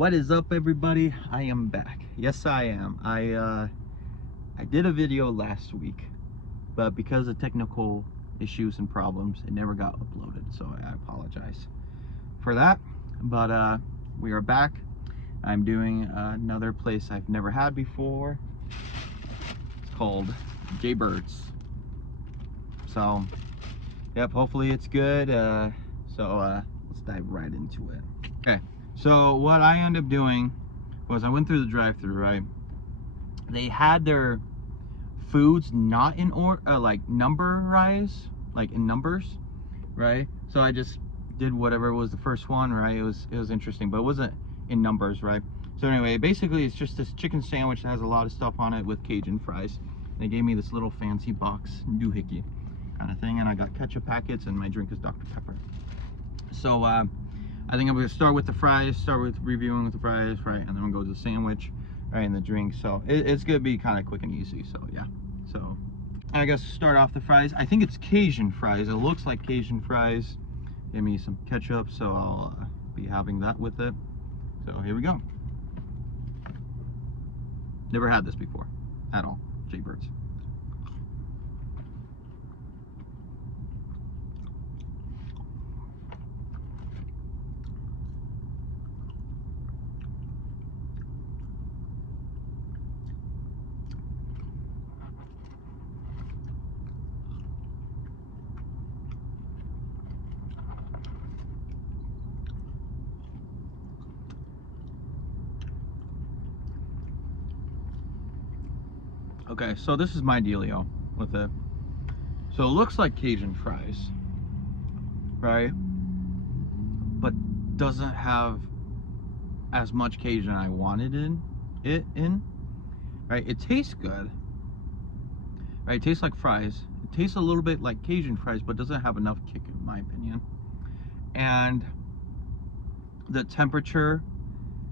What is up, everybody? I am back. Yes, I am. I did a video last week, but because of technical issues and problems, it never got uploaded, so I apologize for that. But we are back. I'm doing another place I've never had before. It's called Jaybirds. So yep, hopefully it's good. Let's dive right into it. Okay, so what I ended up doing was I went through the drive-thru, right? They had their foods not in order, like numberized, like in numbers, right? So I just did whatever was the first one, right? It was interesting, but it wasn't in numbers, right? So anyway, basically it's just this chicken sandwich that has a lot of stuff on it with Cajun fries. They gave me this little fancy box, doohickey kind of thing, and I got ketchup packets, and my drink is Dr. Pepper. So I think I'm gonna start with the fries, start with reviewing with the fries, right? And then we'll go to the sandwich, right, and the drink. So it's gonna be kind of quick and easy, so yeah. So I guess start off the fries. I think it's Cajun fries. It looks like Cajun fries. Give me some ketchup, so I'll be having that with it. So here we go. Never had this before at all. Jaybirds. Okay, so this is my dealio with it. So it looks like Cajun fries, right? But doesn't have as much Cajun I wanted in, right? It tastes good, right? It tastes like fries. It tastes a little bit like Cajun fries, but doesn't have enough kick in my opinion. And the temperature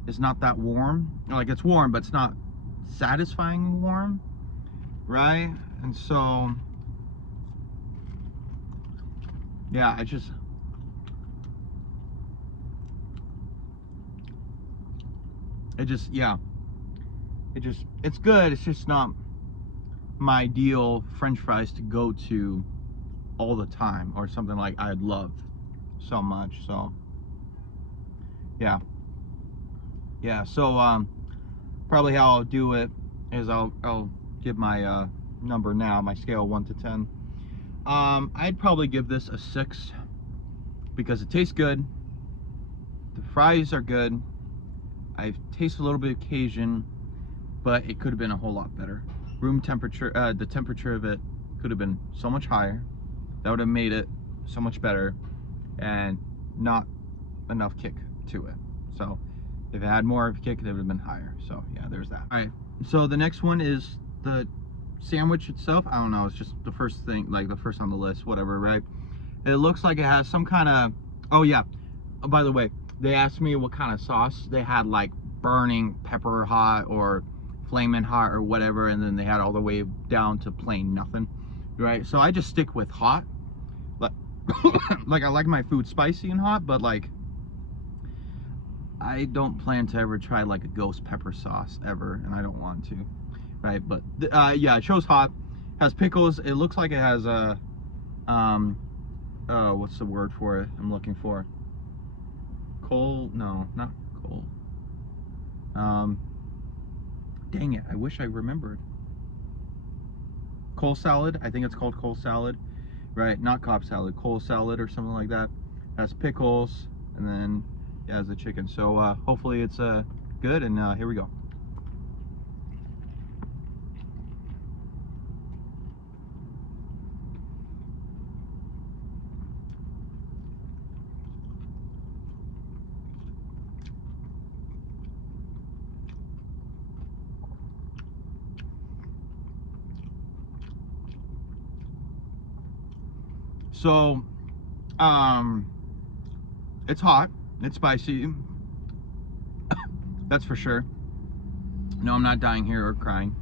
is not that warm. Like, it's warm, but it's not satisfying warm, right? And so yeah, it's good. It's just not my ideal French fries to go to all the time, or something like I'd love so much. So yeah. So probably how I'll do it is I'll give my number now, my scale 1 to 10. I'd probably give this a 6 because it tastes good. The fries are good. I taste a little bit of Cajun, but it could have been a whole lot better. Room temperature, the temperature of it could have been so much higher. That would have made it so much better, and not enough kick to it. So if it had more kick, it would have been higher. So yeah, there's that. All right, so the next one is the sandwich itself. I don't know, it's just the first thing, like the first on the list, whatever, right? It looks like it has some kind of, oh yeah, oh, by the way, they asked me what kind of sauce. They had like burning pepper hot or flaming hot or whatever, and then they had all the way down to plain nothing, right? So I just stick with hot. Like I like my food spicy and hot, but like I don't plan to ever try like a ghost pepper sauce ever, and I don't want to, right? But yeah, I chose hot. Has pickles. It looks like it has a what's the word for it I'm looking for? Coal? No, not coal. Dang it, I wish I remembered. Cold salad. I think it's called cold salad, right? Not Cobb salad, cold salad or something like that. Has pickles, and then yeah, has the chicken. So hopefully it's good, and here we go. So it's hot, it's spicy, that's for sure. No, I'm not dying here or crying.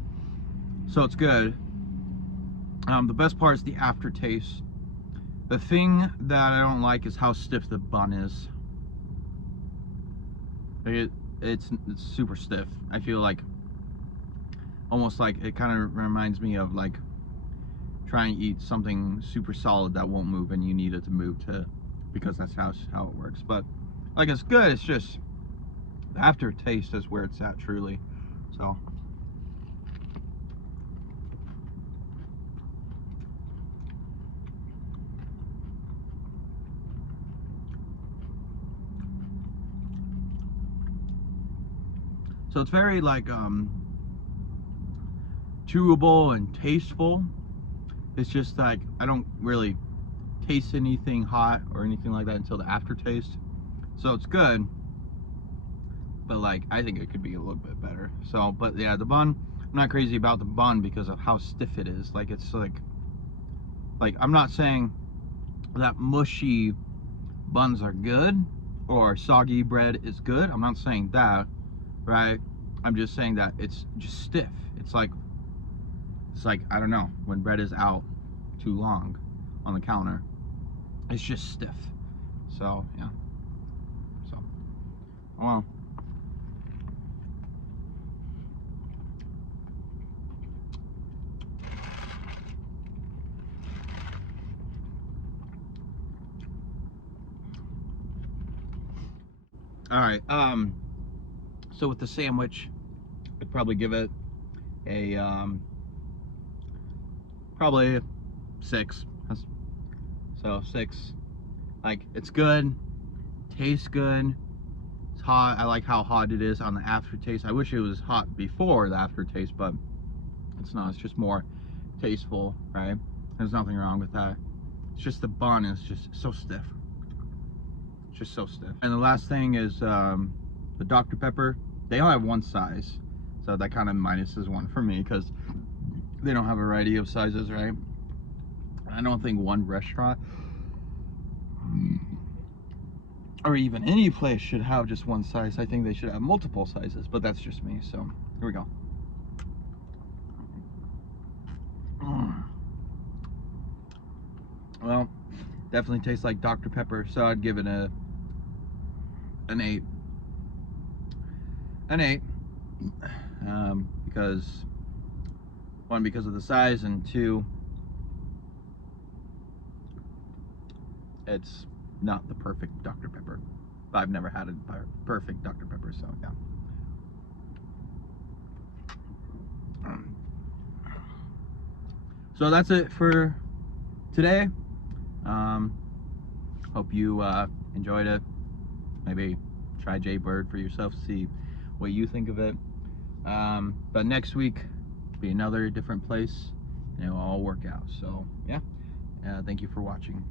So it's good. The best part is the aftertaste. The thing that I don't like is how stiff the bun is. it's super stiff. I feel like almost like it kind of reminds me of like trying to eat something super solid that won't move and you need it to move to, because that's how it works. But like, it's good, it's just the aftertaste is where it's at truly. So it's very like chewable and tasteful. It's just like I don't really taste anything hot or anything like that until the aftertaste. So it's good, but like I think it could be a little bit better. So, but yeah, the bun, I'm not crazy about the bun because of how stiff it is. Like, it's like I'm not saying that mushy buns are good or soggy bread is good. I'm not saying that, right? I'm just saying that it's just stiff. It's like I don't know, when bread is out too long on the counter, it's just stiff. So yeah. So well. All right. So with the sandwich, I'd probably give it a probably 6. So 6. Like, it's good, tastes good, it's hot. I like how hot it is on the aftertaste. I wish it was hot before the aftertaste, but it's not. It's just more tasteful, right? There's nothing wrong with that. It's just the bun is just so stiff. It's just so stiff. And the last thing is the Dr. Pepper. They only have one size, so that kind of minuses one for me because they don't have a variety of sizes, right? I don't think one restaurant or even any place should have just one size. I think they should have multiple sizes, but that's just me. So here we go. Well, definitely tastes like Dr. Pepper, so I'd give it an 8. An 8. Because one, because of the size, and two, it's not the perfect Dr. Pepper. I've never had a perfect Dr. Pepper, so yeah. So that's it for today. Hope you enjoyed it. Maybe try Jaybird for yourself, see what you think of it. But next week be another different place and it'll all work out. So yeah, thank you for watching.